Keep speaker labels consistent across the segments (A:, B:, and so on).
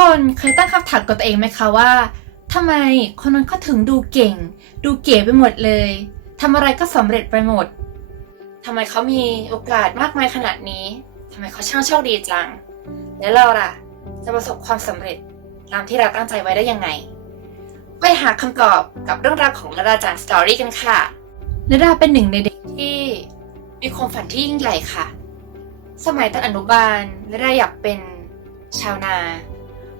A: คนเคยตั้งคำถามกับตัวเองไหมคะว่าทำไมคนนั้นเขาถึงดูเก่ง ดูเก๋ไปหมดเลยทำอะไรก็สำเร็จไปหมดทำไมเขามีโอกาสมากมายขนาดนี้ทำไมเขาช่างโชคดีจัง แล้วเราล่ะ จะประสบความสำเร็จตามที่เราตั้งใจไว้ได้ยังไง ไปหาคำตอบกับเรื่องราวของระดาจากสตอรี่กันค่ะระดาเป็นหนึ่งในเด็กที่มีความฝันที่ยิ่งใหญ่ค่ะ สมัยตอนอนุบาลระดาอยากเป็นชาวนา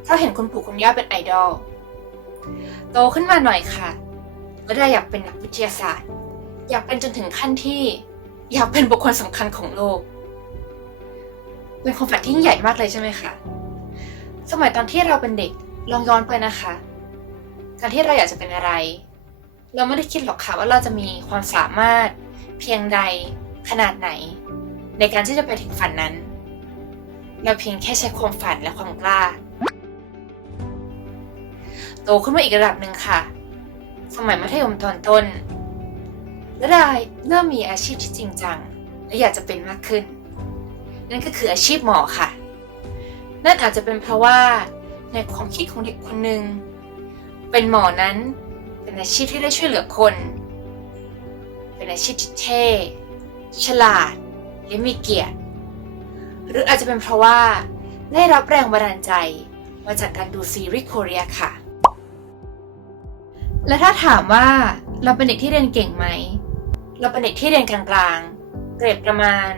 A: เพราะเห็นคุณปู่คุณย่าเป็นไอดอล โตขึ้นมาหน่อยค่ะระดาอยากเป็นนักวิทยาศาสตร์ อยากเป็นจนถึงขั้นที่ อยากเป็นบุคคลสำคัญของโลก เป็นความฝันที่ยิ่งใหญ่มากเลยใช่ไหมคะ สมัยตอนที่เราเป็นเด็กลองย้อนไปนะคะ การที่เราอยากจะเป็นอะไร เราไม่ได้คิดหรอกค่ะว่าเราจะมีความสามารถเพียงใดขนาดไหน ในการที่จะไปถึงฝันนั้น เราเพียงแค่ใช้ความฝันและความกล้า ตขึ้นมาอีกระดับหนึ่งค่ะ สมัยมัธยมตอนต้น และได้เริ่มมีอาชีพที่จริงจัง และอยากจะเป็นมากขึ้น นั่นก็คืออาชีพหมอค่ะ นั่นอาจจะเป็นเพราะว่าในความคิดของเด็กคนหนึ่งเป็นหมอนั้นเป็นอาชีพที่ได้ช่วยเหลือคน เป็นอาชีพที่เท่ฉลาดและมีเกียรติ หรืออาจจะเป็นเพราะว่าได้รับแรงบันดาลใจมาจากการดูซีรีส์โคเรียค่ะ และถ้าถามว่าเราเป็นเด็กที่เรียนเก่งไหม เราเป็นเด็กที่เรียนกลางๆ เกรดประมาณ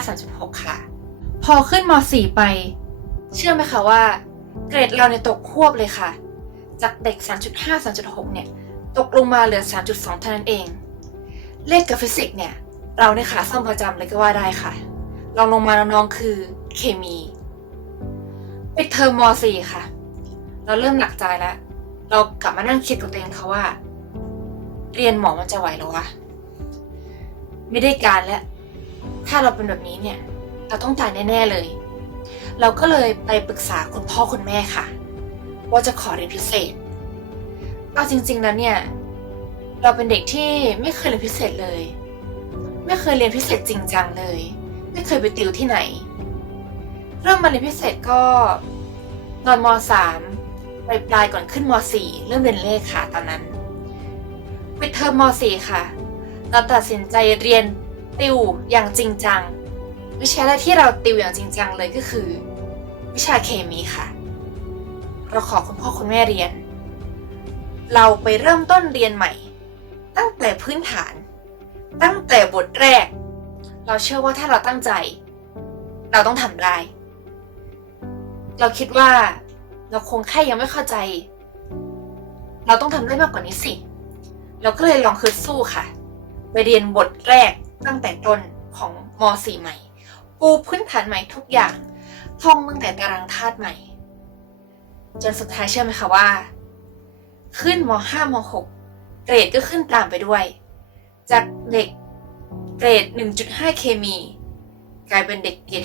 A: 3.5-3.6 ค่ะ พอขึ้นม .4 ไป เชื่อไหมคะว่า เกรดเราเนี่ยตกควบเลยค่ะ จากเด็ก 3.5-3.6 เนี่ย ตกลงมาเหลือ 3.2 เท่านั้นเอง เลขกับฟิสิกส์เนี่ย เราเนี่ยขาซ่อมประจำเลยก็ว่าได้ค่ะรองลงมาน้องๆคือเคมีปิดเทอมม .4 ค่ะ เราเริ่มหนักใจแล้ว เรากลับมานั่งคิดกับตัวเองค่ะว่า เรียนหมอมันจะไหวหรอวะไม่ได้การแล้ว ถ้าเราเป็นแบบนี้เนี่ย เราต้องตายแน่ๆเลย เราก็เลยไปปรึกษาคุณพ่อคุณแม่ค่ะ ว่าจะขอเรียนพิเศษเอาจริง ๆ แล้วเนี่ย เราเป็นเด็กที่ไม่เคยเรียนพิเศษเลย ไม่เคยเรียนพิเศษจริงจังเลย ไม่เคยไปติวที่ไหน เริ่มมาเรียนพิเศษก็ตอนม .3 ปลายปลายๆก่อนขึ้นม .4 เริ่มเรียนเลขค่ะตอนนั้นปิดเทอมม .4 ค่ะ เราตัดสินใจเรียนติวอย่างจริงจัง วิชาแรกที่เราติวอย่างจริงจังเลยก็คือ วิชาเคมีค่ะ เราขอคุณพ่อคุณแม่เรียน เราไปเริ่มต้นเรียนใหม่ ตั้งแต่พื้นฐาน ตั้งแต่บทแรก เราเชื่อว่าถ้าเราตั้งใจ เราต้องทำได้ เราคิดว่า เราคงแค่ยังไม่เข้าใจ เราต้องทำได้มากกว่านี้สิ เราก็เลยลองคืดสู้ค่ะ ไปเรียนบทแรกตั้งแต่ต้นของม .4 ใหม่ ปูพื้นฐานใหม่ทุกอย่าง ท่องตั้งแต่ตารางธาตุใหม่ จนสุดท้ายเชื่อไหมคะว่า ขึ้นม .5 ม .6 เกรดก็ขึ้นตามไปด้วย จากเด็กเกรด 1.5 เคมี กลายเป็นเด็กเกรด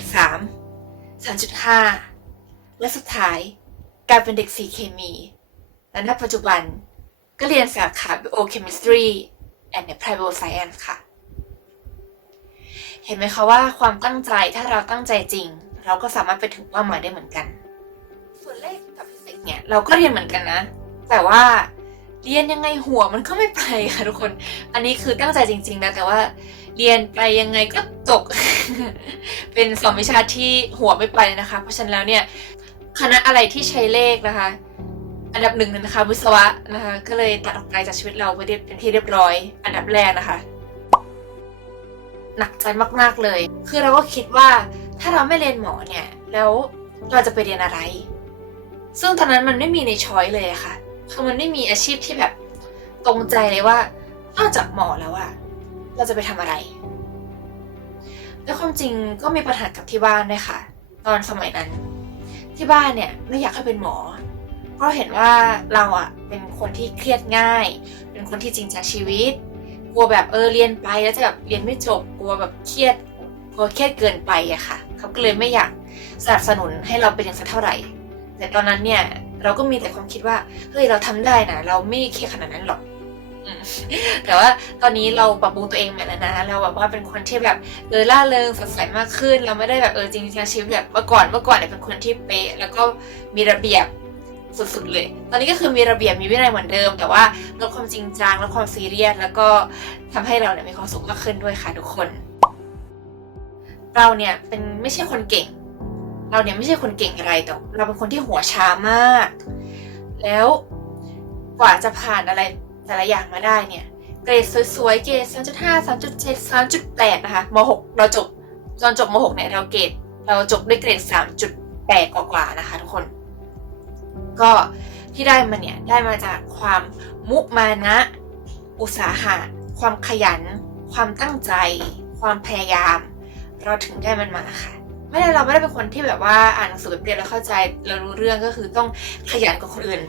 A: 3 3.5 และสุดท้าย กลายเป็นเด็ก4เคมี และณปัจจุบันก็เรียนสาขา Biochemistry and Applied Science ค่ะ เห็นไหมคะว่าความตั้งใจถ้าเราตั้งใจจริง เราก็สามารถไปถึงเป้าหมายได้เหมือนกัน ส่วนเลขกับฟิสิกส์เนี่ยเราก็เรียนเหมือนกันนะ แต่ว่าเรียนยังไงหัวมันก็ไม่ไปค่ะทุกคน อันนี้คือตั้งใจจริง ๆ นะ แต่ว่าเรียนไปยังไงก็ตก เป็นสองวิชาที่หัวไม่ไปนะคะ เพราะฉะนั้นแล้วเนี่ย คณะอะไรที่ใช้เลขนะคะ อันดับหนึ่งเลยนะคะวิศวะนะคะ ก็เลยตัดออกไปจากชีวิตเราไปเรียบเป็นที่เรียบร้อย อันดับแรกนะคะ หนักใจมาก ๆเลย คือเราก็คิดว่าถ้าเราไม่เรียนหมอเนี่ย แล้วเราจะไปเรียนอะไร ซึ่งตอนนั้นมันไม่มีในช้อยเลยะค่ะคือมันไม่มีอาชีพที่แบบตรงใจเลยว่านอกจากหมอแล้วอะเราจะไปทำอะไรแล้วความจริงก็มีปัญหากับที่บ้านด้วยค่ะ ตอนสมัยนั้น ที่บ้านเนี่ยไม่อยากให้เป็นหมอเพราะเห็นว่าเราอะเป็นคนที่เครียดง่าย เป็นคนที่จริงจังชีวิต กลัวแบบเออเรียนไปแล้วจะแบบเรียนไม่จบ กลัวแบบเครียด กลัวเครียดเกินไปอะค่ะ เขาก็เลยไม่อยากสนับสนุนให้เราเป็นอย่างสักเท่าไหร่ แต่ตอนนั้นเนี่ยเราก็มีแต่ความคิดว่า เฮ้ยเราทำได้นะ เราไม่เครียดขนาดนั้นหรอก แต่ว่าตอนนี้เราปรับปรุงตัวเองใหม่แล้วนะ เราแบบว่าเป็นคนที่แบบเออล่าเริงสดใสมากขึ้น เราไม่ได้แบบเออจริงๆชีวิตแบบเมื่อก่อนเมื่อก่อนเนี่ยเป็นคนที่เป๊ะแล้วก็มีระเบียบสุดๆเลย ตอนนี้ก็คือมีระเบียบมีวินัยเหมือนเดิม แต่ว่าลดความจริงจังลดความซีเรียสแล้วก็ทำให้เราเนี่ยมีความสุขมากขึ้นด้วยค่ะทุกคน เราเนี่ยเป็นไม่ใช่คนเก่ง เราเนี่ยไม่ใช่คนเก่งอะไรแต่เราเป็นคนที่หัวช้ามาก แล้วกว่าจะผ่านอะไร แต่ละอย่างมาได้เนี่ยเกรดสวยๆ เกรด3.5 3.7 3.8 นะคะม6เราจบตอนจบม6เนี่ยเราเกรดเราจบด้วยเกรด 3.8 กว่าๆนะคะทุกคน ก็ที่ได้มาเนี่ยได้มาจากความมุมานะ อุตสาหะ ความขยัน ความตั้งใจ ความพยายาม เราถึงได้มันมาค่ะไม่ได้เราไม่ได้เป็นคนที่แบบว่าอ่านหนังสือแบบเรียนแล้วเข้าใจเรารู้เรื่องก็คือต้องขยันกว่าคนอื่น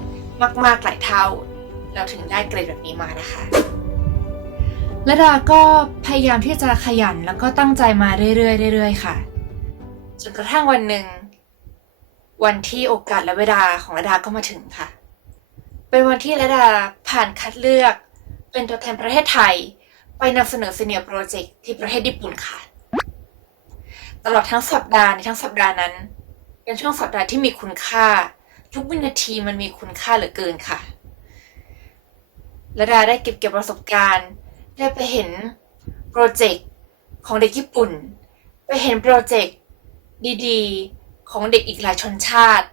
A: มากๆหลายเท่า เราถึงได้เกรดแบบนี้มานะคะ
B: และดาก็พยายามที่จะขยันแล้วก็ตั้งใจมาเรื่อยๆเรื่อยๆค่ะ
A: จนกระทั่งวันหนึ่ง วันที่โอกาสและเวลาของระดาก็มาถึงค่ะ เป็นวันที่ระดาผ่านคัดเลือก เป็นตัวแทนประเทศไทย ไปนำเสนอ Senior Project ที่ประเทศญี่ปุ่นค่ะ ตลอดทั้งสัปดาห์ในทั้งสัปดาห์นั้น เป็นช่วงสัปดาห์ที่มีคุณค่า ทุกวินาทีมันมีคุณค่าเหลือเกินค่ะ ระดาได้เก็บเกี่ยวประสบการณ์ ได้ไปเห็นโปรเจกต์ของเด็กญี่ปุ่น ไปเห็นโปรเจกต์ดีๆ ของเด็กอีกหลายชนชาติ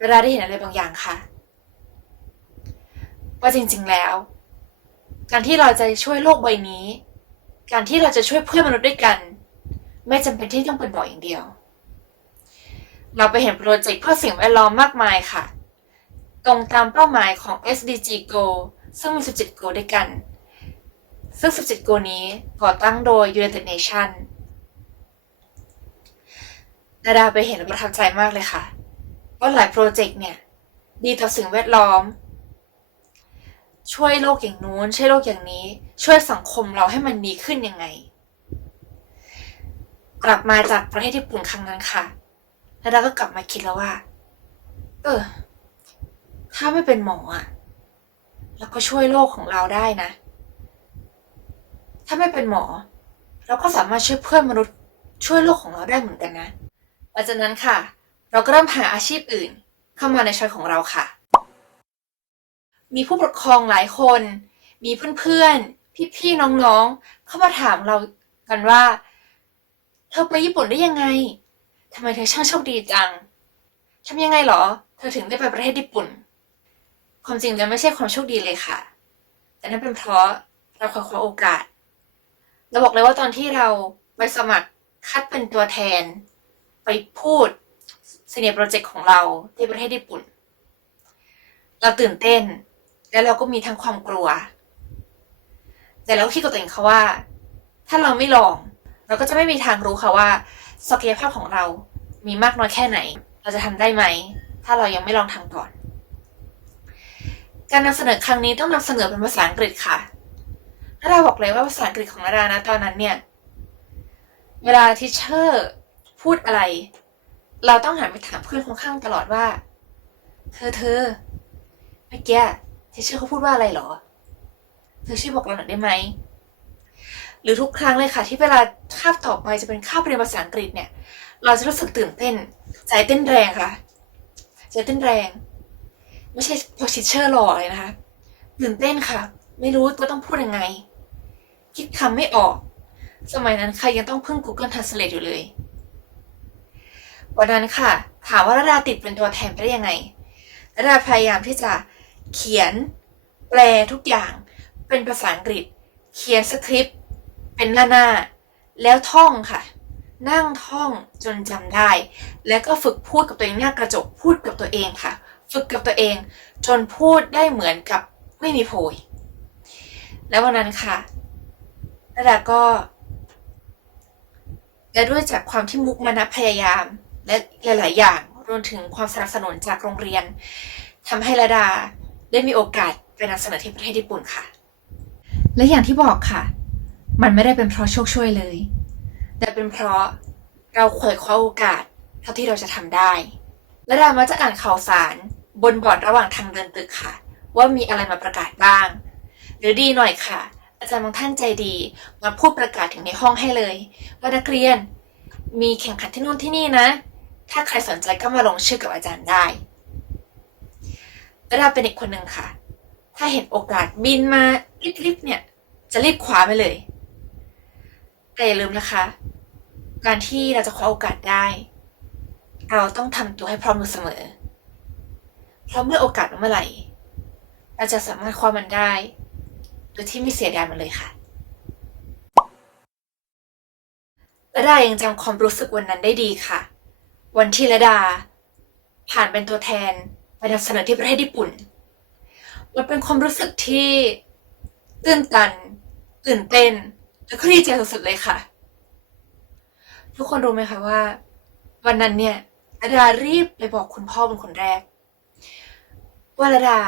A: เวลาได้เห็นอะไรบางอย่างค่ะ ว่าจริงๆแล้ว การที่เราจะช่วยโลกใบนี้ การที่เราจะช่วยเพื่อนมนุษย์ด้วยกัน ไม่จำเป็นที่ต้องเป็นหมออย่างเดียว เราไปเห็นโปรเจกต์เพื่อสิ่งแวดล้อมมากมายค่ะ ตรงตามเป้าหมายของ SDG Goal ซึ่งมี 17 Goal ด้วยกัน ซึ่ง 17 Goal นี้ก่อตั้งโดย United Nations นาดาไปเห็นแล้วประทับใจมากเลยค่ะว่าหลายโปรเจกต์เนี่ย ดีต่อสิ่งแวดล้อม ช่วยโลกอย่างนู้น ช่วยโลกอย่างนี้ ช่วยสังคมเราให้มันดีขึ้นยังไง กลับมาจากประเทศญี่ปุ่นครั้งนั้นค่ะนาดาก็กลับมาคิดแล้วว่า เออ ถ้าไม่เป็นหมออะเราก็ช่วยโลกของเราได้นะ ถ้าไม่เป็นหมอ เราก็สามารถช่วยเพื่อนมนุษย์ช่วยโลกของเราได้เหมือนกันนะหลังจากนั้นค่ะ เราก็เริ่มหาอาชีพอื่น เข้ามาในช้อยของเราค่ะ มีผู้ปกครองหลายคน มีเพื่อนๆ พี่ๆ น้องๆ เข้ามาถามเรากันว่า เธอไปญี่ปุ่นได้ยังไงทำไมเธอช่างโชคดีจังทำยังไงเหรอ เธอถึงได้ไปประเทศญี่ปุ่น ความจริงแล้วไม่ใช่ความโชคดีเลยค่ะ แต่นั่นเป็นเพราะเราคอคว้าโอกาส เราบอกเลยว่าตอนที่เราไปสมัครคัดเป็นตัวแทน ไปพูดซีเนียโปรเจกต์ของเราที่ประเทศญี่ปุ่น เราตื่นเต้น แล้วเราก็มีทั้งความกลัว แต่เราก็คิดกับตัวเองค่ะว่า ถ้าเราไม่ลอง เราก็จะไม่มีทางรู้ค่ะว่าศักยภาพของเรามีมากน้อยแค่ไหน เราจะทำได้ไหม ถ้าเรายังไม่ลองทำก่อน การนำเสนอครั้งนี้ต้องนำเสนอเป็นภาษาอังกฤษค่ะถ้าเราบอกเลยว่าภาษาอังกฤษของนาดานะตอนนั้นเนี่ย เวลาทิเชอร์พูดอะไร เราต้องหันไปถามเพื่อนข้างๆตลอดว่า เธอเธอเมื่อกี้ทิเชอร์เขาพูดว่าอะไรหรอ เธอช่วยบอกเราหน่อยได้ไหม หรือทุกครั้งเลยค่ะ ที่เวลาคาบต่อไปจะเป็นคาบเรียนภาษาอังกฤษเนี่ย เราจะรู้สึกตื่นเต้น ใจเต้นแรงค่ะ ใจเต้นแรง ไม่ใช่พอทิเชอร์หล่อเลยนะคะตื่นเต้นค่ะ ไม่รู้ว่าต้องพูดยังไง คิดคำไม่ออก สมัยนั้นใครยังต้องพึ่ง Google Translate อยู่เลย วันนั้นค่ะ ถามว่าระดาติดเป็นตัวแทนไปได้ยังไงระดาพยายามที่จะเขียนแปลทุกอย่างเป็นภาษาอังกฤษ เขียนสคริปต์เป็นหน้าหน้าแล้วท่องค่ะ นั่งท่องจนจำได้ แล้วก็ฝึกพูดกับตัวเองหน้ากระจกพูดกับตัวเองค่ะ ฝึกกับตัวเอง จนพูดได้เหมือนกับไม่มีโพย แล้ววันนั้นค่ะระดาก็และด้วยจากความที่มุกมานะพยายาม และหลาย ๆ อย่างรวมถึงความสนับสนุนจากโรงเรียนทำให้ระดาได้มีโอกาสไปนำเสนอที่ประเทศญี่ปุ่นค่ะ
B: และอย่างที่บอกค่ะ มันไม่ได้เป็นเพราะโชคช่วยเลย
A: แต่เป็นเพราะเราขวยคว้าโอกาสเท่าที่เราจะทำได้ และดามักจะอ่านข่าวสาร บนบอร์ดระหว่างทางเดินตึกค่ะ ว่ามีอะไรมาประกาศบ้าง หรือดีหน่อยค่ะ อาจารย์บางท่านใจดีมาพูดประกาศถึงในห้องให้เลย ว่านักเรียนมีแข่งขันที่นู่นที่นี่นะ ถ้าใครสนใจก็มาลงชื่อกับอาจารย์ได้และดาเป็นอีกคนหนึ่งค่ะ ถ้าเห็นโอกาสบินมาลิบๆเนี่ย จะรีบคว้าไปเลย แต่อย่าลืมนะคะ การที่เราจะคว้าโอกาสได้ เราต้องทำตัวให้พร้อมอยู่เสมอ เพราะเมื่อโอกาสมาเมื่อไหร่ เราจะสามารถคว้ามันได้ โดยที่ไม่เสียดายมันเลยค่ะและดายังจำความรู้สึกวันนั้นได้ดีค่ะ วันที่ระดา ผ่านเป็นตัวแทนไปนำเสนอที่ประเทศญี่ปุ่น มันเป็นความรู้สึกที่ตื่นตัน ตื่นเต้น แล้วก็ดีใจสุดๆเลยค่ะ ทุกคนรู้ไหมคะว่า วันนั้นเนี่ยระดารีบไปบอกคุณพ่อเป็นคนแรก ว่าระดา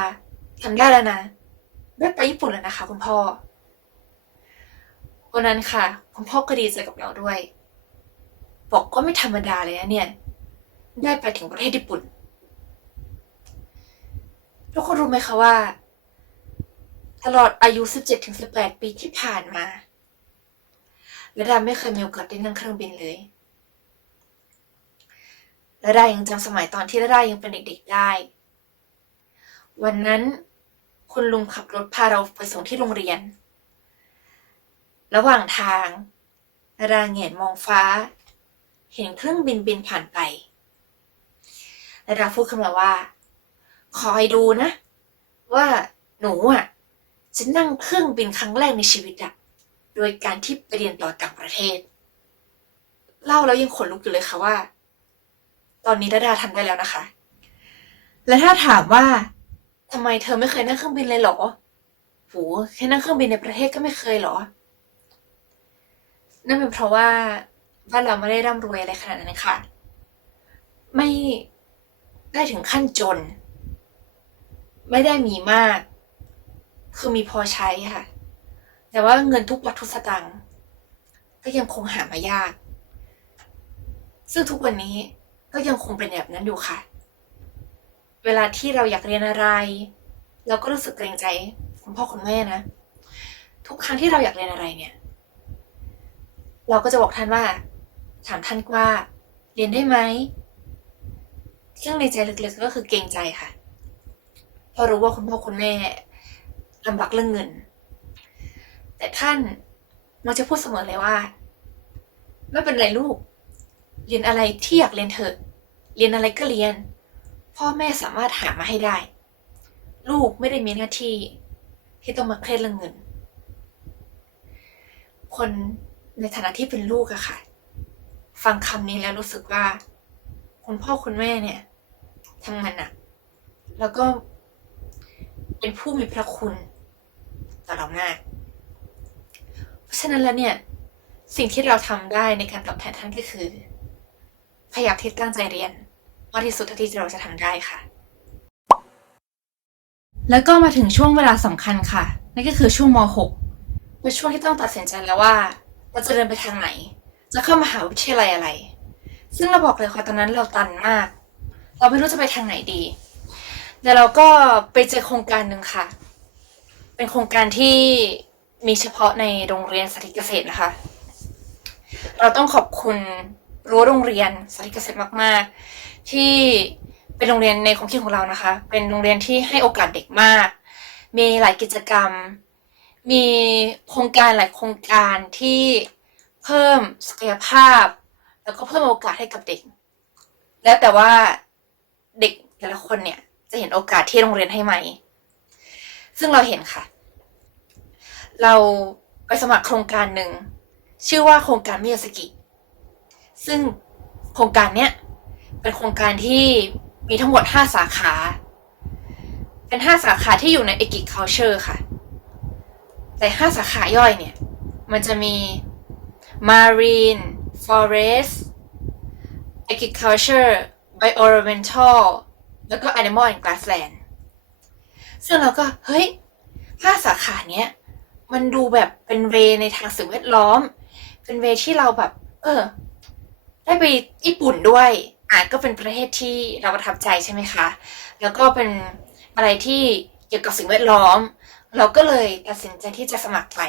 A: ทำได้แล้วนะได้ไปญี่ปุ่นแล้วนะคะ คุณพ่อ วันนั้นค่ะ คุณพ่อก็ดีใจกับเราด้วย บอกก็ไม่ธรรมดาเลยนะเนี่ย ได้ไปถึงประเทศญี่ปุ่น ทุกคนรู้ไหมคะว่า ตลอดอายุ 17-18 ปีที่ผ่านมาระดาไม่เคยมีโอกาสได้นั่งเครื่องบินเลยระดายังจำสมัยตอนที่ระดายังเป็นเด็กๆได้ วันนั้นคุณลุงขับรถพาเราไปส่งที่โรงเรียน ระหว่างทางราเหงนมองฟ้า เห็นเครื่องบินบินผ่านไประดาพูดขึ้นมาว่า คอยดูนะ ว่าหนูอะจะนั่งเครื่องบินครั้งแรกในชีวิตอะโดยการที่ไปเรียนต่อต่างประเทศ เล่าแล้วยังขนลุกอยู่เลยค่ะว่า ตอนนี้ระดาทำได้แล้วนะคะ
B: และถ้าถามว่า
A: ทำไมเธอไม่เคยนั่งเครื่องบินเลยเหรอโหแค่นั่งเครื่องบินในประเทศก็ไม่เคยเหรอ นั่นเป็นเพราะว่าบ้านเราไม่ได้ร่ำรวยอะไรขนาดนั้นค่ะ ไม่ได้ถึงขั้นจน ไม่ได้มีมาก คือมีพอใช้ค่ะ แต่ว่าเงินทุกวัตถุสตังค์ก็ยังคงหามายาก ซึ่งทุกวันนี้ก็ยังคงเป็นแบบนั้นอยู่ค่ะ เวลาที่เราอยากเรียนอะไร เราก็รู้สึกเกรงใจคุณพ่อคุณแม่นะ ทุกครั้งที่เราอยากเรียนอะไรเนี่ย เราก็จะบอกท่านว่า ถามท่านว่า เรียนได้ไหมซึ่องในใจลึกๆก็คือเกรงใจค่ะ เพราะรู้ว่าคุณพ่อคุณแม่ลำบากเรื่องเงิน แต่ท่านมักจะพูดเสมอเลยว่า ไม่เป็นไรลูก เรียนอะไรที่อยากเรียนเถอะ เรียนอะไรก็เรียน พ่อแม่สามารถหามาให้ได้ ลูกไม่ได้มีหน้าที่ ที่ต้องมาเครียดเรื่องเงิน คนในฐานะที่เป็นลูกอะค่ะ ฟังคำนี้แล้วรู้สึกว่า คุณพ่อคุณแม่เนี่ยทำงานหนักแล้วก็เป็นผู้มีพระคุณต่อเรามาก เพราะฉะนั้นแล้วเนี่ย สิ่งที่เราทำได้ในการตอบแทนท่านก็คือ พยายามที่ตั้งใจเรียน มากที่สุดเท่าที่เราจะทำได้ค่ะ
B: แล้วก็มาถึงช่วงเวลาสำคัญค่ะ นั่นก็คือช่วงม 6
A: เป็นช่วงที่ต้องตัดสินใจแล้วว่าเราจะเดินไปทางไหน จะเข้ามหาวิทยาลัยอะไร ซึ่งเราบอกเลยค่ะตอนนั้นเราตันมาก เราไม่รู้จะไปทางไหนดีแต่เราก็ไปเจอโครงการหนึ่งค่ะ เป็นโครงการที่มีเฉพาะในโรงเรียนสาธิตเกษตรนะคะ เราต้องขอบคุณรั้วโรงเรียนสาธิตเกษตรมาก ๆ ที่เป็นโรงเรียนในความคิดของเรานะคะ เป็นโรงเรียนที่ให้โอกาสเด็กมาก มีหลายกิจกรรม มีโครงการหลายโครงการที่เพิ่มศักยภาพ แล้วก็เพิ่มโอกาสให้กับเด็ก แล้วแต่ว่าเด็กแต่ละคนเนี่ยจะเห็นโอกาสที่โรงเรียนให้ไหม ซึ่งเราเห็นค่ะ เราไปสมัครโครงการหนึ่งชื่อว่าโครงการมิยาสกิ ซึ่งโครงการเนี้ย เป็นโครงการที่มีทั้งหมด 5 สาขา เป็น 5 สาขาที่อยู่ใน e g i Culture ค่ะ แต่ 5 สาขาย่อยเนี่ย มันจะมี Marine Forest Agriculture Bioenvironmental แล้วก็ Animal and Grassland ซึ่งเราก็ เฮ้ย5สาขาเนี้ย มันดูแบบเป็นเวในทางสิ่งแวดล้อม เป็นเวที่เราแบบ เออ ได้ไปญี่ปุ่นด้วย อะก็เป็นประเทศที่เราประทับใจใช่ไหมคะ แล้วก็เป็นอะไรที่เกี่ยวกับสิ่งแวดล้อม เราก็เลยตัดสินใจที่จะสมัครไป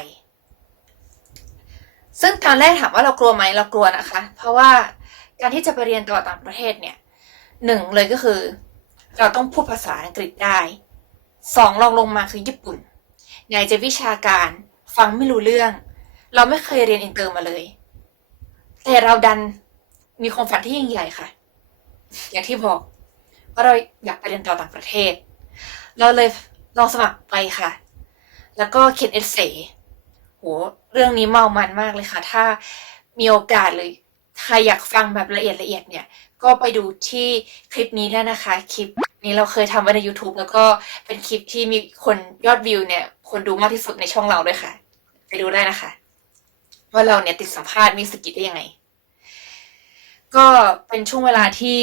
A: ซึ่งตอนแรกถามว่าเรากลัวไหมเรากลัวนะคะ เพราะว่าการที่จะไปเรียนต่อต่างประเทศเนี่ยหนึ่งเลยก็คือ เราต้องพูดภาษาอังกฤษได้สองรองลงมาคือญี่ปุ่นไหนจะวิชาการฟังไม่รู้เรื่อง เราไม่เคยเรียนอินเตอร์มาเลย แต่เราดันมีความฝันที่ยิ่งใหญ่ค่ะ อย่างที่บอกว่าเราอยากไปเรียนต่อต่างประเทศ เราเลยลองสมัครไปค่ะ แล้วก็เขียนเอเซโหเรื่องนี้เมามันมากเลยค่ะ ถ้ามีโอกาสเลยใครอยากฟังแบบละเอียดละเอียดเนี่ย ก็ไปดูที่คลิปนี้ได้นะคะ คลิปนี้เราเคยทำไว้ใน YouTube แล้วก็เป็นคลิปที่มีคนยอดวิวเนี่ย คนดูมากที่สุดในช่องเราด้วยค่ะ ไปดูได้นะคะ ว่าเราเนี่ยติดสัมภาษณ์มีสกิลได้ยังไง ก็เป็นช่วงเวลาที่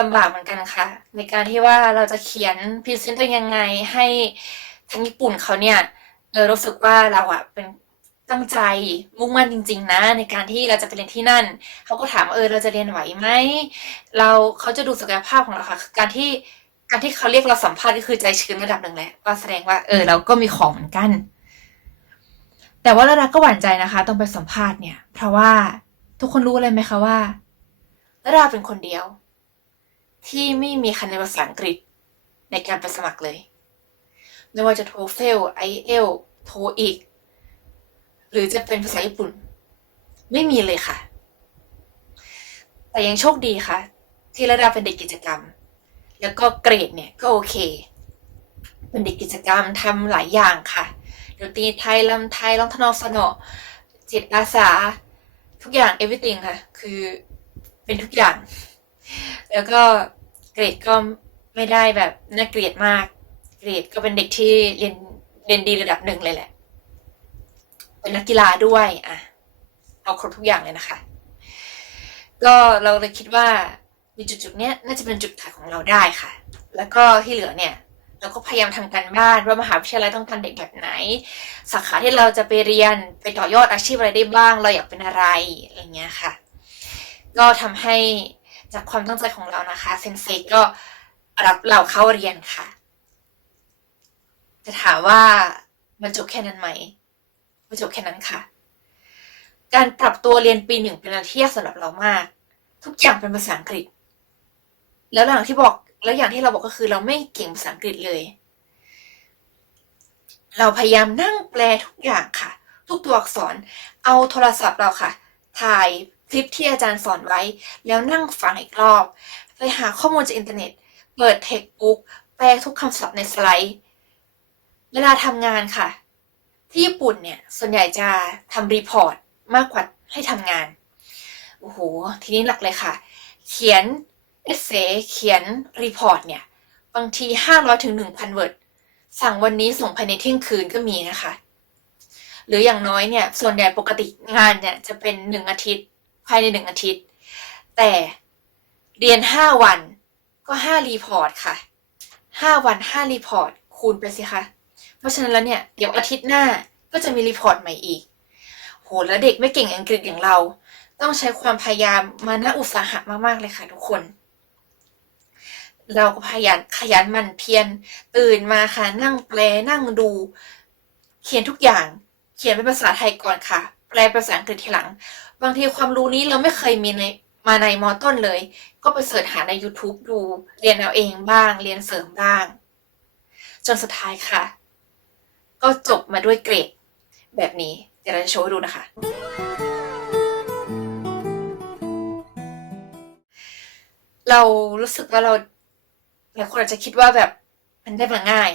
A: ลำบากเหมือนกันค่ะในการที่ว่าเราจะเขียนพรีเซนต์ตัวยังไงให้ทางญี่ปุ่นเขาเนี่ยเออรู้สึกว่าเราอะเป็นตั้งใจมุ่งมั่นจริง ๆ นะ ในการที่เราจะไปเรียนที่นั่น เขาก็ถามว่าเออเราจะเรียนไหวไหมเราเขาจะดูศักยภาพของเราค่ะ การที่การที่เขาเรียกเราสัมภาษณ์ก็คือใจชื้นระดับหนึ่งแหละว่าแสดงว่าเออเราก็มีของเหมือนกัน แต่ว่าระดาก็หวั่นใจนะคะ ต้องไปสัมภาษณ์เนี่ย เพราะว่า ทุกคนรู้เลยไหมคะว่าระดาเป็นคนเดียว ที่ไม่มีคะแนนภาษาอังกฤษ ในการไปสมัครเลย ไม่ว่าจะโทเฟลไอเอลโทอีก หรือจะเป็นภาษาญี่ปุ่น ไม่มีเลยค่ะ แต่ยังโชคดีค่ะ ที่ระดาเป็นเด็กกิจกรรม แล้วก็เกรดเนี่ยก็โอเค เป็นเด็กกิจกรรมทำหลายอย่างค่ะดนตรีไทยลำไทยร้องทนอสนอจิตอาสา ทุกอย่าง everything ค่ะ คือเป็นทุกอย่าง แล้วก็เกรดก็ไม่ได้แบบน่าเกลียดมาก เกรดก็เป็นเด็กที่เรียนเรียนดีระดับหนึ่งเลยแหละ เป็นนักกีฬาด้วยอะเอาครบทุกอย่างเลยนะคะ ก็เราเลยคิดว่ามีจุดๆเนี้ยน่าจะเป็นจุดขายของเราได้ค่ะ แล้วก็ที่เหลือเนี่ย เราก็พยายามทำการบ้านว่ามหาวิทยาลัยต้องการเด็กแบบไหน สาขาที่เราจะไปเรียนไปต่อยอดอาชีพอะไรได้บ้าง เราอยากเป็นอะไรอะไรเงี้ยค่ะ ก็ทำให้จากความตั้งใจของเรานะคะเซนเซก็รับเราเข้าเรียนค่ะ จะถามว่ามันจบแค่นั้นไหมไม่จบแค่นั้นค่ะ การปรับตัวเรียนปีหนึ่งเป็นอะไรที่ยากสำหรับเรามาก ทุกอย่างเป็นภาษาอังกฤษ แล้วอย่างที่บอก แล้วอย่างที่เราบอกก็คือเราไม่เก่งภาษาอังกฤษเลย เราพยายามนั่งแปลทุกอย่างค่ะ ทุกตัวอักษร เอาโทรศัพท์เราค่ะ ถ่ายคลิปที่อาจารย์สอนไว้ แล้วนั่งฟังอีกรอบ ไปหาข้อมูลจากอินเทอร์เน็ต เปิดเทคบุ๊กแปลทุกคำศัพท์ในสไลด์ เวลาทำงานค่ะ ที่ญี่ปุ่นเนี่ย ส่วนใหญ่จะทำรีพอร์ตมากกว่าให้ทำงาน โอ้โห ทีนี้หลักเลยค่ะ เขียน เอเซเขียนรีพอร์ตเนี่ย บางที500ถึง1,000เวิร์ดสั่งวันนี้ส่งภายในเที่ยงคืนก็มีนะคะ หรืออย่างน้อยเนี่ย ส่วนใหญ่ปกติงานเนี่ยจะเป็นหนึ่งอาทิตย์ ภายในหนึ่งอาทิตย์ แต่เรียนห้าวันก็ห้ารีพอร์ตค่ะห้าวันห้ารีพอร์ตคูณไปสิคะ เพราะฉะนั้นแล้วเนี่ย เดี๋ยวอาทิตย์หน้าก็จะมีรีพอร์ตใหม่อีก โห แล้วเด็กไม่เก่งอังกฤษอย่างเรา ต้องใช้ความพยายามมานะอุตสาหะมาก ๆ เลยค่ะทุกคน เราก็พยายามขยันมันเพียรตื่นมาค่ะนั่งแปลนั่งดู เขียนทุกอย่าง เขียนเป็นภาษาไทยก่อนค่ะ แปลภาษาอังกฤษทีหลัง บางทีความรู้นี้เราไม่เคยมีในมาในมอต้นเลย ก็ไปเสิร์ชหาใน YouTube ดูเรียนเอาเองบ้าง เรียนเสริมบ้าง จนสุดท้ายค่ะ ก็จบมาด้วยเกรด แบบนี้เดี๋ยวเราจะโชว์ให้ดูนะคะเรารู้สึกว่าเรา หลายคนอาจจะคิดว่าแบบมันได้มาง่าย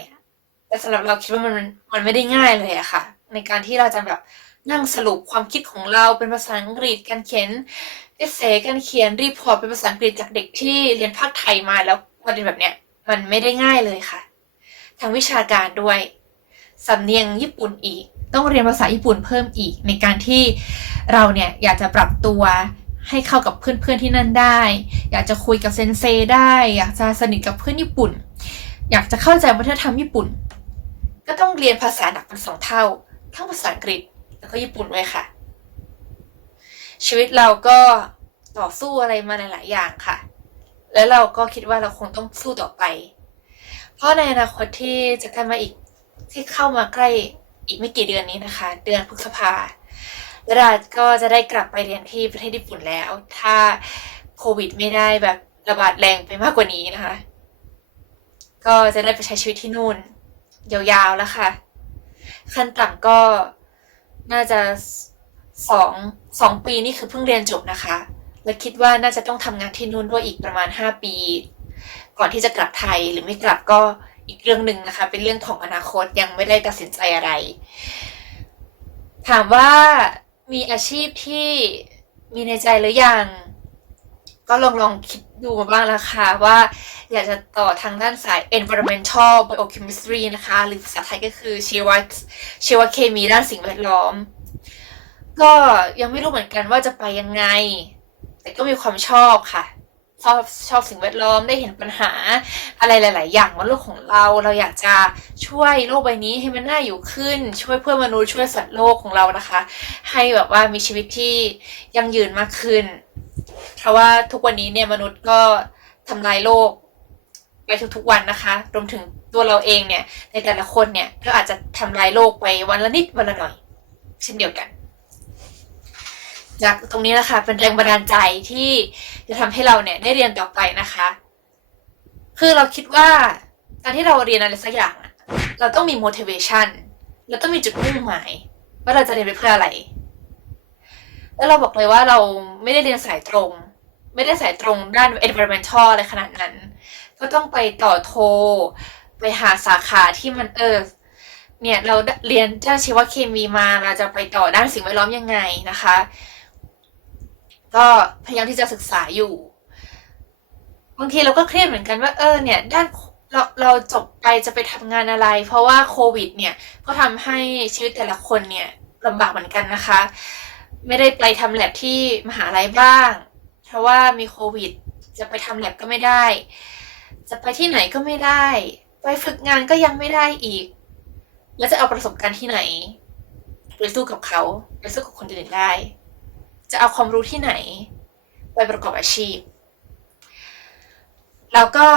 A: แต่สำหรับเราคิดว่ามันมันไม่ได้ง่ายเลยอะค่ะ ในการที่เราจะแบบนั่งสรุปความคิดของเราเป็นภาษาอังกฤษการเขียนเอเซการเขียนรีพอร์ตเป็นภาษาอังกฤษจากเด็กที่เรียนภาคไทยมาแล้วมาเรียนแบบเนี้ยมันไม่ได้ง่ายเลยค่ะทางวิชาการด้วยสำเนียงญี่ปุ่นอีก
B: ต้องเรียนภาษาญี่ปุ่นเพิ่มอีก ในการที่เราเนี่ยอยากจะปรับตัว ให้เข้ากับเพื่อนๆที่นั่นได้ อยากจะคุยกับเซนเซได้ อยากจะสนิทกับเพื่อนญี่ปุ่น อยากจะเข้าใจวัฒนธรรมญี่ปุ่น
A: ก็ต้องเรียนภาษาหนักเป็นสองเท่า ทั้งภาษาอังกฤษแล้วก็ญี่ปุ่นด้วยค่ะ ชีวิตเราก็ต่อสู้อะไรมาหลาย ๆ อย่างค่ะ แล้วเราก็คิดว่าเราคงต้องสู้ต่อไป เพราะในอนาคตที่จะใกล้มาอีกที่เข้ามาใกล้อีกไม่กี่เดือนนี้นะคะ เดือนพฤษภา และดาก็จะได้กลับไปเรียนที่ประเทศญี่ปุ่นแล้ว ถ้าโควิดไม่ได้แบบระบาดแรงไปมากกว่านี้นะคะ ก็จะได้ไปใช้ชีวิตที่นู่น ยาวๆแล้วค่ะ ขั้นต่ำก็น่าจะสองสองปีนี่คือเพิ่งเรียนจบนะคะ และคิดว่าน่าจะต้องทำงานที่นู่นด้วยอีกประมาณห้าปี ก่อนที่จะกลับไทยหรือไม่กลับก็อีกเรื่องหนึ่งนะคะ เป็นเรื่องของอนาคตยังไม่ได้ตัดสินใจอะไร ถามว่า มีอาชีพที่มีในใจหรือยัง ก็ลองลองคิดดูมาบ้างแล้วค่ะว่าอยากจะต่อทางด้านสาย environmental biochemistry นะคะ หรือภาษาไทยก็คือชีวชีวเคมีด้านสิ่งแวดล้อม ก็ยังไม่รู้เหมือนกันว่าจะไปยังไง แต่ก็มีความชอบค่ะ ชอบชอบสิ่งแวดล้อมได้เห็นปัญหาอะไรหลาย ๆ อย่างบนโลกของเราเราอยากจะช่วยโลกใบนี้ให้มันน่าอยู่ขึ้น ช่วยเพื่อนมนุษย์ช่วยสัตว์โลกของเรานะคะ ให้แบบว่ามีชีวิตที่ยั่งยืนมากขึ้น เพราะว่าทุกวันนี้เนี่ยมนุษย์ก็ทำลายโลกไปทุก ๆ วันนะคะรวมถึงตัวเราเองเนี่ยในแต่ละคนเนี่ยก็อาจจะทำลายโลกไปวันละนิดวันละหน่อย เช่นเดียวกัน จากตรงนี้นะคะเป็นแรงบันดาลใจที่จะทำให้เราเนี่ยได้เรียนต่อไปนะคะ คือเราคิดว่าการที่เราเรียนอะไรสักอย่างอะเราต้องมี motivation เราต้องมีจุดมุ่งหมาย ว่าเราจะเรียนไปเพื่ออะไร แล้วเราบอกเลยว่าเราไม่ได้เรียนสายตรง ไม่ได้สายตรงด้าน environmental อะไรขนาดนั้น ก็ต้องไปต่อโท ไปหาสาขาที่มันเออเนี่ยเราเรียนด้านชีวเคมีมาเราจะไปต่อด้านสิ่งแวดล้อมยังไงนะคะ ก็พยายามที่จะศึกษาอยู่ บางทีเราก็เครียดเหมือนกันว่าเออเนี่ย ด้านเราเราจบไปจะไปทำงานอะไร เพราะว่าโควิด เนี่ยก็ทำให้ชีวิตแต่ละคนเนี่ยลำบากเหมือนกันนะคะ ไม่ได้ไปทำแลบที่มหาลัยบ้าง เพราะว่ามีโควิด จะไปทำแลบก็ไม่ได้ จะไปที่ไหนก็ไม่ได้ ไปฝึกงานก็ยังไม่ได้อีก แล้วจะเอาประสบการณ์ที่ไหนไปสู้กับเขาไปสู้กับคนอื่นได้ จะเอาความรู้ที่ไหน ไปประกอบอาชีพ แล้วก็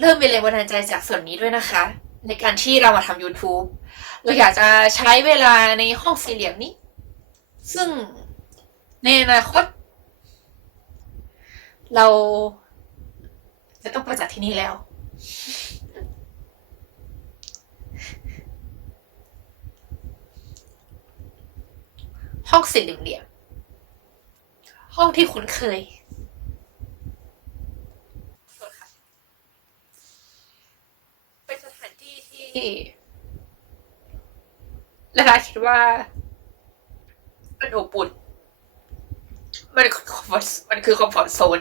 A: เริ่มมีแรงบันดาลใจจากส่วนนี้ด้วยนะคะ ในการที่เรามาทำ YouTube เราอยากจะใช้เวลาในห้องสี่เหลี่ยมนี้ ซึ่งในอนาคต เราจะต้องไปจากที่นี่แล้ว ห้องสี่เหลี่ยมๆห้องที่คุ้นเคย เป็นสถานที่ที่และดาคิดว่า มันอบอุ่นมันคือคอมฟอร์ตมันคือคอมฟอร์ตโซน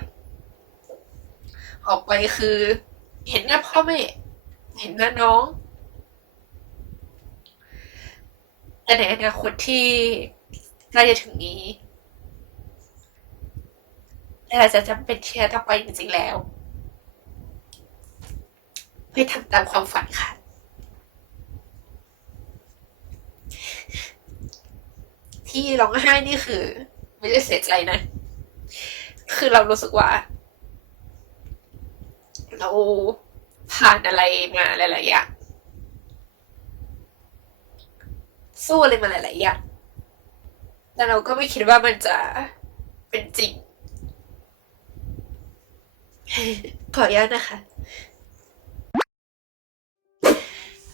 A: ออกไปคือ เห็นหน้าพ่อแม่ เห็นหน้าน้องแต่ในอนาคตที่ ใกล้จะถึงนี้เราจะจำเป็นที่จะต้องไปจริงๆแล้วเพื่ทำตามความฝันค่ะ ที่ร้องไห้นี่คือ ไม่ได้เสียใจนะ คือเรารู้สึกว่า เราผ่านอะไรมาหลายๆอย่างสู้อะไรมาหลายๆอย่าง แต่เราก็ไม่คิดว่ามันจะเป็นจริง ขออนุญาตนะคะ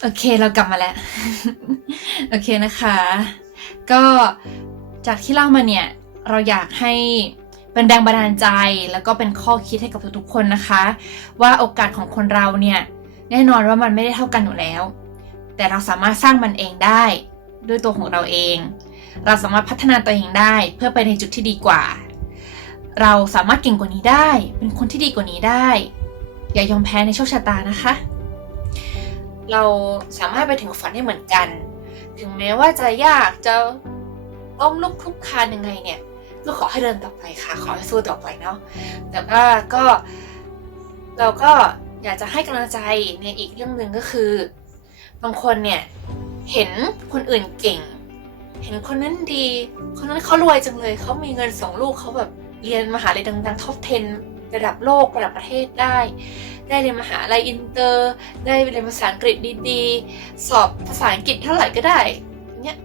B: โอเคเรากลับมาแล้ว โอเคนะคะ ก็จากที่เล่ามาเนี่ย เราอยากให้เป็นแรงบันดาลใจแล้วก็เป็นข้อคิดให้กับทุกๆคนนะคะ ว่าโอกาสของคนเราเนี่ย แน่นอนว่ามันไม่ได้เท่ากันอยู่แล้ว แต่เราสามารถสร้างมันเองได้ด้วยตัวของเราเอง เราสามารถพัฒนาตัวเองได้เพื่อไปในจุดที่ดีกว่า เราสามารถเก่งกว่านี้ได้ เป็นคนที่ดีกว่านี้ได้ อย่ายอมแพ้ในโชคชะตานะคะ
A: เราสามารถไปถึงฝันได้เหมือนกัน ถึงแม้ว่าจะยากจะล้มลุกคลุกคลานยังไงเนี่ยก็ขอให้เดินต่อไปค่ะ ขอให้สู้ต่อไปเนาะแต่ว่าก็เราก็อยากจะให้กำลังใจในอีกเรื่องหนึ่งก็คือ บางคนเนี่ยเห็นคนอื่นเก่ง เห็นคนนั้นดี คนนั้นเขารวยจังเลยเขามีเงินส่งลูกเขาแบบเรียนมหาลัยดังๆท็อป 10 ระดับโลกระดับประเทศได้ ได้เรียนมหาลัยอินเตอร์ ได้เรียนภาษาอังกฤษดีๆ สอบภาษาอังกฤษเท่าไหร่ก็ได้เนี่ย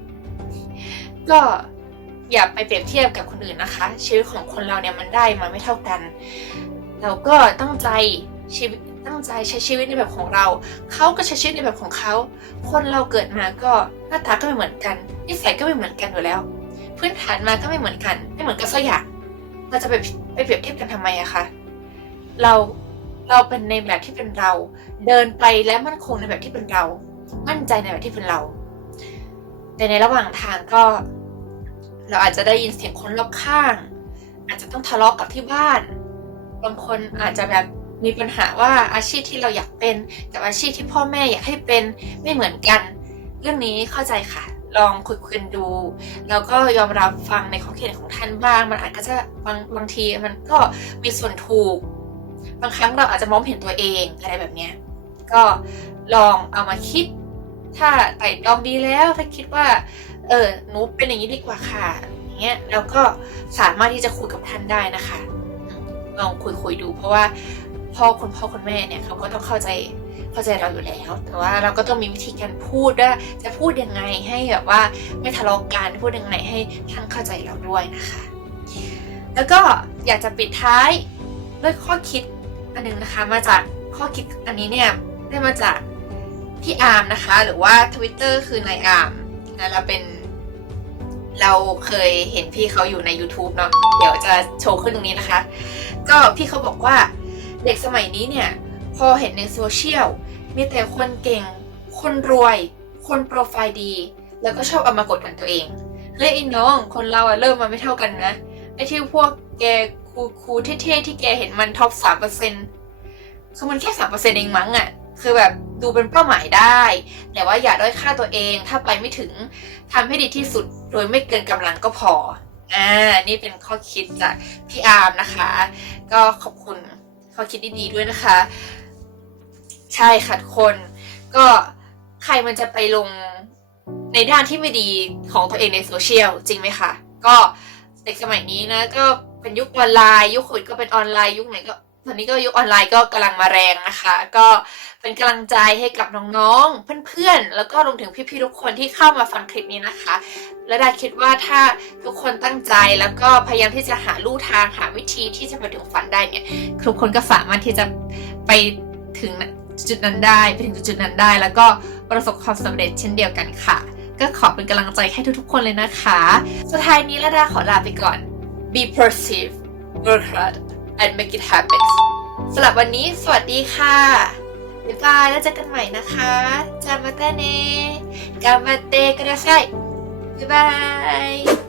A: ก็อย่าไปเปรียบเทียบกับคนอื่นนะคะ ชีวิตของคนเราเนี่ยมันได้มาไม่เท่ากัน เราก็ตั้งใจชีวิตตั้งใจใช้ชีวิตในแบบของเรา เขาก็ใช้ชีวิตในแบบของเขา คนเราเกิดมาก็หน้าตาก็ไม่เหมือนกัน นิสัยก็ไม่เหมือนกันอยู่แล้ว พื้นฐานมาก็ไม่เหมือนกัน ไม่เหมือนกันสักอย่าง เราจะไปไปเปรียบเทียบกันทำไมอะคะ เราเราเป็นในแบบที่เป็นเรา เดินไปและมั่นคงในแบบที่เป็นเรา มั่นใจในแบบที่เป็นเรา แต่ในระหว่างทางก็ เราอาจจะได้ยินเสียงคนรอบข้าง อาจจะต้องทะเลาะกับที่บ้าน บางคนอาจจะแบบ มีปัญหาว่าอาชีพที่เราอยากเป็น กับอาชีพที่พ่อแม่อยากให้เป็นไม่เหมือนกัน เรื่องนี้เข้าใจค่ะ ลองคุยคุยกันดู แล้วก็ยอมรับฟังในข้อคิดเห็นของท่านบ้าง มันอาจจะบางบางทีมันก็มีส่วนถูก บางครั้งเราอาจจะมองเห็นตัวเองอะไรแบบนี้ก็ลองเอามาคิด ถ้าไต่ตรองดีแล้วถ้าคิดว่า เออหนูเป็นอย่างนี้ดีกว่าค่ะอย่างเงี้ยแล้วก็สามารถที่จะคุยกับท่านได้นะคะลองคุยคุยดู เพราะว่า พ่อคุณพ่อคุณแม่เนี่ยเขาก็ต้องเข้าใจเข้าใจเราอยู่แล้ว แต่ว่าเราก็ต้องมีวิธีการพูดว่าจะพูดยังไงให้แบบว่าไม่ทะเลาะกันพูดยังไงให้ท่านเข้าใจเราด้วยนะคะ แล้วก็อยากจะปิดท้ายด้วยข้อคิดอันหนึงนะคะ มาจากข้อคิดอันนี้เนี่ยได้มาจากพี่อาร์มนะคะ หรือว่า Twitter คือนายอาร์มนะเราเป็นเราเคยเห็นพี่เขาอยู่ใน YouTube เนาะเดี๋ยวจะโชว์ขึ้นตรงนี้นะคะ ก็พี่เขาบอกว่า เด็กสมัยนี้เนี่ย พอเห็นในโซเชียล มีแต่คนเก่ง คนรวย คนโปรไฟล์ดี แล้วก็ชอบเอามากดกันตัวเองเฮ้ยไอ้น้อง คนเราอะเริ่มมาไม่เท่ากันนะไอ้ที่พวกแกคูคูเท่ๆที่แกเห็นมันท็อปสามเปอร์เซ็นต์คือมันแค่สามเปอร์เซ็นต์เองมั้งอะคือแบบดูเป็นเป้าหมายได้ แต่ว่าอย่าด้อยค่าตัวเองถ้าไปไม่ถึงทำให้ดีที่สุดโดยไม่เกินกำลังก็พออ่านี่เป็นข้อคิดจากพี่อาร์มนะคะ ก็ขอบคุณ อคิดดีๆด้วยนะคะ ใช่ค่ะทุกคน ก็ใครมันจะไปลงในด้านที่ไม่ดีของตัวเองในโซเชียลจริงไหมคะ ก็เด็กสมัยนี้นะ ก็เป็นยุคออนไลน์ ยุคโควิดก็เป็นออนไลน์ยุคไหนก็ ตอนนี้ก็ยุคออนไลน์ก็กำลังมาแรงนะคะ ก็เป็นกำลังใจให้กับน้องๆ เพื่อนๆ แล้วก็รวมถึงพี่ๆ ทุกคนที่เข้ามาฟังคลิปนี้นะคะ และดาคิดว่าถ้าทุกคนตั้งใจแล้วก็พยายามที่จะหาลู่ทางหาวิธีที่จะไปถึงฝันได้เนี่ยทุกคนก็สามารถที่จะไปถึงจุดนั้นได้ไปถึงจุดนั้นได้ แล้วก็ประสบความสำเร็จเช่นเดียวกันค่ะ ก็ขอเป็นกำลังใจให้ทุกๆ คนเลยนะคะ สุดท้ายนี้ละดาขอลาไปก่อน be perceived work hard and make it happen สำหรับวันนี้สวัสดีค่ะบ๊ายบายแล้วเจอกันใหม่นะคะจามาเตเนกามาเตกระไซบ๊ายบาย